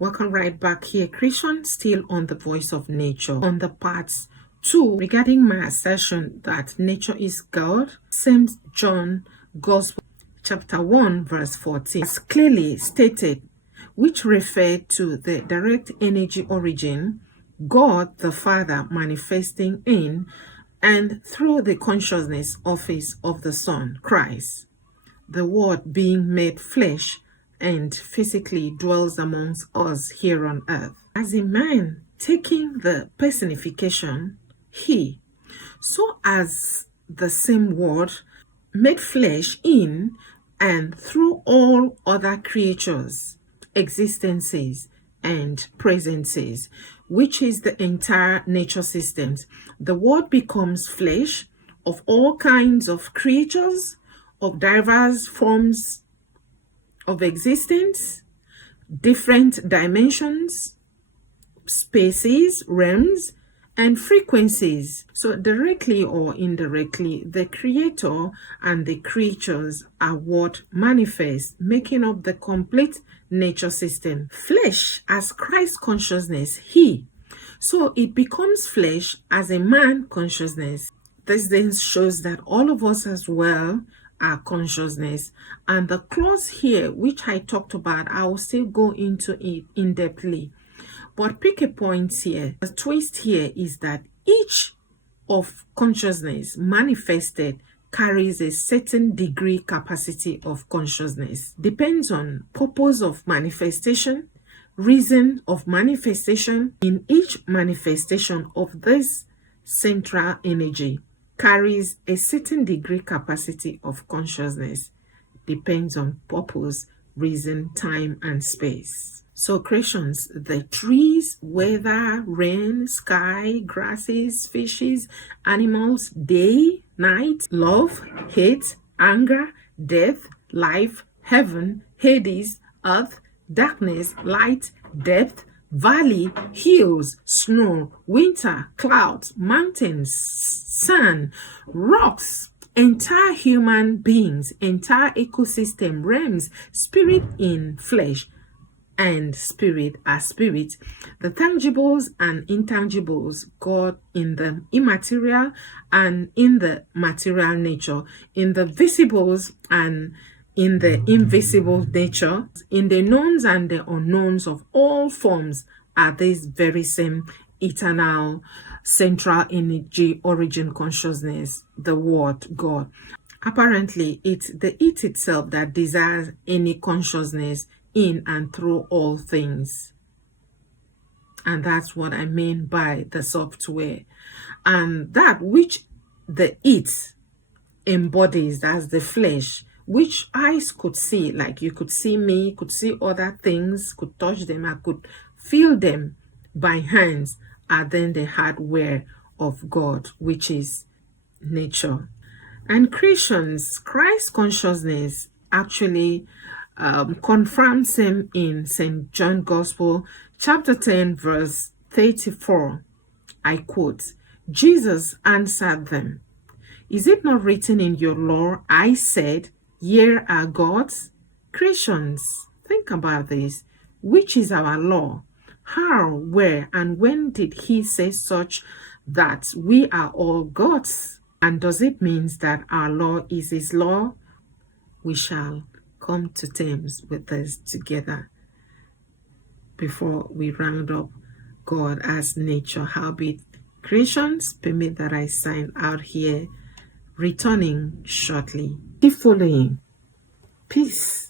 Welcome right back here, Christian, still on the voice of nature. On the part 2, regarding my assertion that nature is God, St. John Gospel chapter 1 verse 14 is clearly stated, which referred to the direct energy origin, God the Father manifesting in and through the consciousness office of the Son, Christ, the Word being made flesh and physically dwells amongst us here on earth. As a man taking the personification, he, so as the same Word made flesh in and through all other creatures, existences, and presences, which is the entire nature systems. The Word becomes flesh of all kinds of creatures, of diverse forms of existence, different dimensions, spaces, realms, and frequencies. So directly or indirectly, the creator and the creatures are what manifest, making up the complete nature system. Flesh as Christ consciousness, he. So it becomes flesh as a man consciousness. This then shows that all of us as well are consciousness. And the clause here, which I talked about, I will still go into it in-depthly. But pick a point here. The twist here is that each of consciousness manifested carries a certain degree capacity of consciousness. Depends on purpose of manifestation, reason of manifestation. In each manifestation of this central energy carries a certain degree capacity of consciousness. Depends on purpose, reason, time, and space. So creations, the trees, weather, rain, sky, grasses, fishes, animals, day, night, love, hate, anger, death, life, heaven, Hades, earth, darkness, light, depth, valley, hills, snow, winter, clouds, mountains, sun, rocks, entire human beings, entire ecosystem, realms, spirit in flesh, and spirit as spirit, the tangibles and intangibles, God in the immaterial and in the material nature, in the visibles and in the invisible nature, in the knowns and the unknowns of all forms, are this very same eternal central energy origin consciousness, the Word, God. Apparently, it's the it itself that desires any consciousness in and through all things. And that's what I mean by the software. And that which the it embodies, that's the flesh, which eyes could see, like you could see me, could see other things, could touch them, I could feel them by hands, are then the hardware of God, which is nature. And Christians, Christ consciousness actually confirms him in St. John Gospel chapter 10 verse 34. I quote, Jesus answered them, is it not written in your law, I said, ye are gods? Christians, think about this. Which is our law? How, where, and when did he say such that we are all gods? And does it mean that our law is his law? We shall come to terms with this together before we round up God as nature. Howbeit, creations, permit that I sign out here, returning shortly. Keep following. Peace.